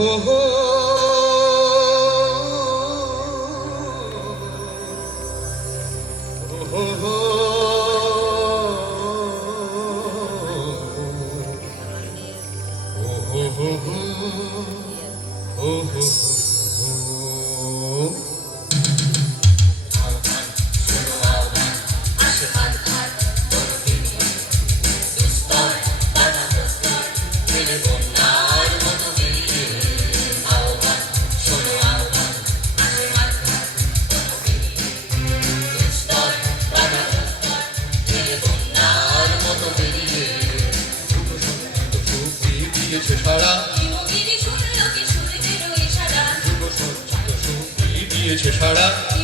oh, oh. oh. সঞ্চিত সারা। দিয়েছে সারা।